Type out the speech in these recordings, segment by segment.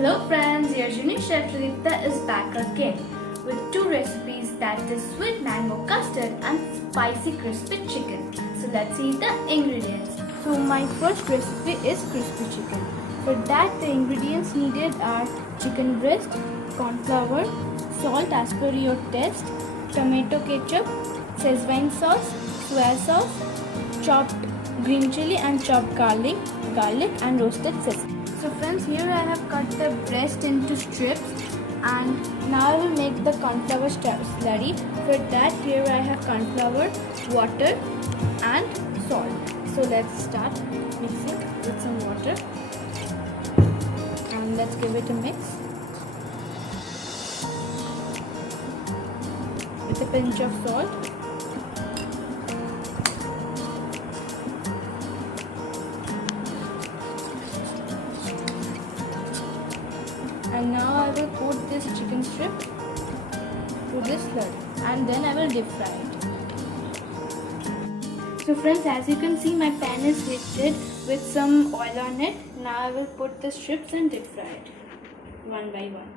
Hello friends, your Junior Chef Lita is back again with two recipes, that is sweet mango custard and spicy crispy chicken. So let's see the ingredients. So my first recipe is crispy chicken. For that the ingredients needed are chicken breast, corn flour, salt as per your taste, tomato ketchup, Szechuan sauce, soy sauce, chopped green chili and chopped garlic and roasted sesame. So friends, here I have cut the breast into strips and now I will make the corn flour slurry. For that here I have corn flour, water and salt. So let's start mixing with some water and let's give it a mix with a pinch of salt. And now I will put this chicken strip to this slurry and then I will deep fry it. So friends, as you can see, my pan is heated with some oil on it. Now I will put the strips and deep fry it one by one.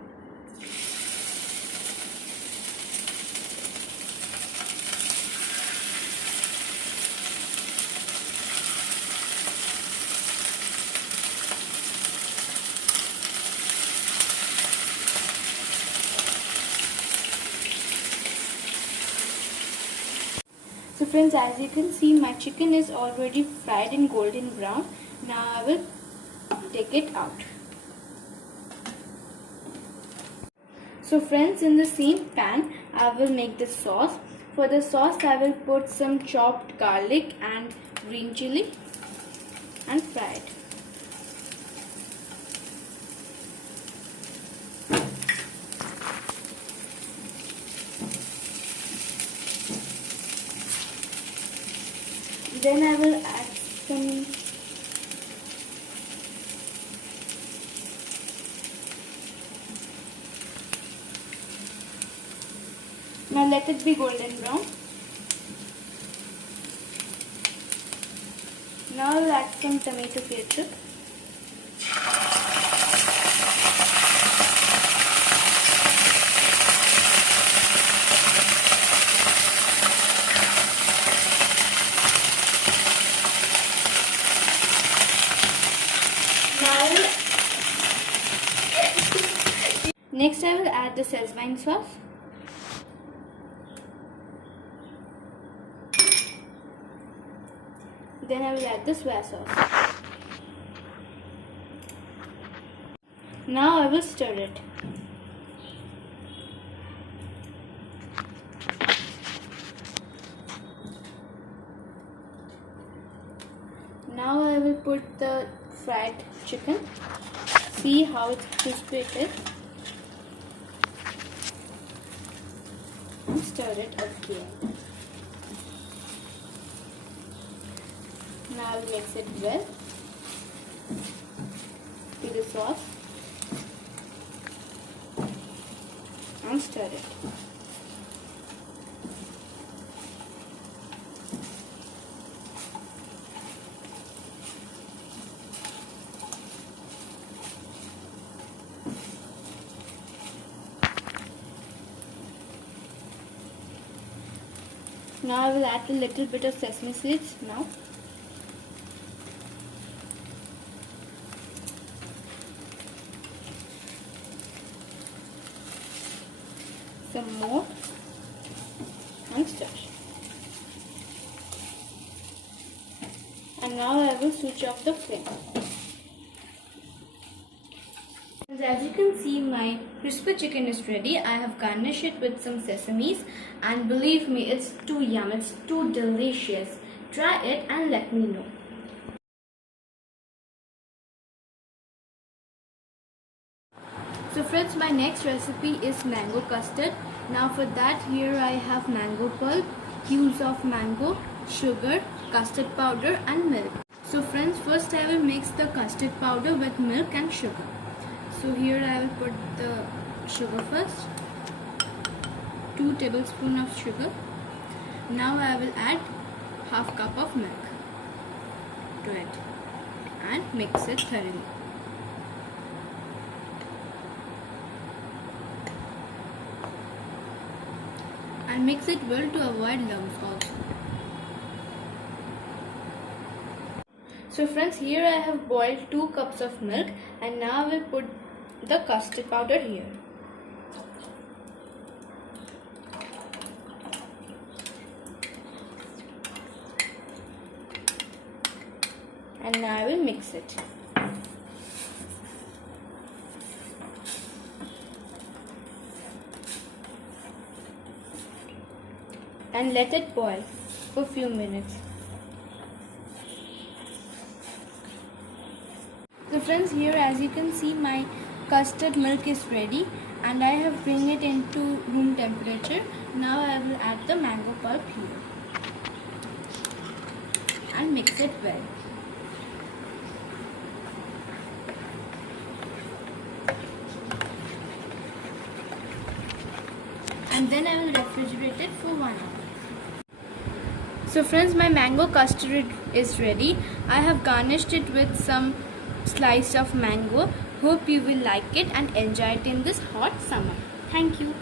So friends, as you can see, my chicken is already fried in golden brown. Now I will take it out. So friends, in the same pan I will make the sauce. For the sauce I will put some chopped garlic and green chili and fry it. Then I will add some now let it be golden brown. Now I will add some tomato ketchup. Next I will add the Szechuan sauce. Then I will add the soy sauce. Now I will stir it. Now I will put the fried chicken. See how crispy it is. And stir it again. Now I will mix it well with the sauce and stir it. Now I will add a little bit of sesame seeds now. Some more and stir. And now I will switch off the flame. As you can see, my crispy chicken is ready. I have garnished it with some sesames and believe me, it's too yum, it's too delicious. Try it and let me know. So friends, my next recipe is mango custard. Now for that, here I have mango pulp, cubes of mango, sugar, custard powder and milk. So friends, first I will mix the custard powder with milk and sugar. So here I will put the sugar first, 2 tablespoons of sugar. Now I will add half cup of milk to it and mix it thoroughly. and mix it well to avoid lumps also. So friends, here I have boiled 2 cups of milk, and now I will put the custard powder here. And now I will mix it. And let it boil for a few minutes. So friends, here as you can see, my custard milk is ready and I have bring it into room temperature. Now I will add the mango pulp here and mix it well. And then I will refrigerate it for 1 hour. So friends, my mango custard is ready. I have garnished it with some slice of mango. Hope you will like it and enjoy it in this hot summer. Thank you.